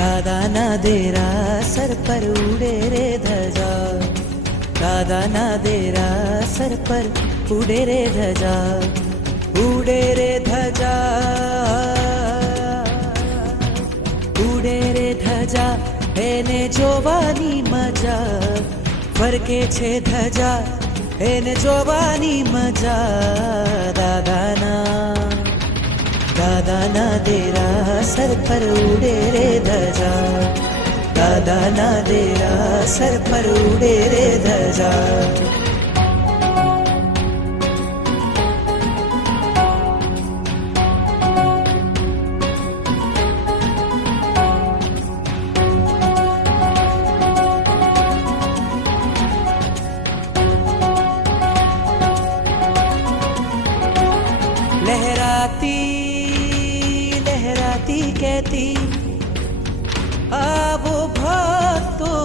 દાદાના દેરા સર પર ઉડે રે ધજા દાદાના દેરા સર પર ઉડે રે ધજા ઉડે રે ધજા ઉડે રે ધજા એને જોવાની મજા ફરકે છે ધજા એને જોવાની મજા सर पर उड़े रे धजा। दादा ना नादेरा सर पर उड़े रे धजा। लहराती कहती आवो भातो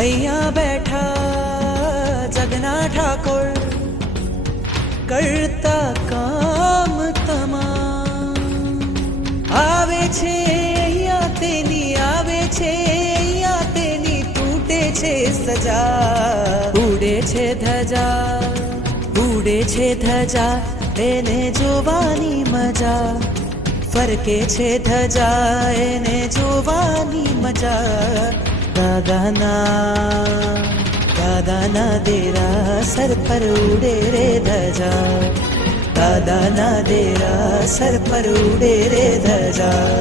अया बैठा जगना ठाकुर करता काम तमाम। आवे छे या तेनी, आवे छे या तेनी, टूटे छे सजा उड़े छे धजा उड़े छे धजा। એને જોવાની મજા. ફરકે છે ધજા, એને જોવાની મજા. દાદાના દાદાના દેરા સર પર ઉડે રે ધજા. દાદાના દેરા સર પર ઉડે રે ધજા.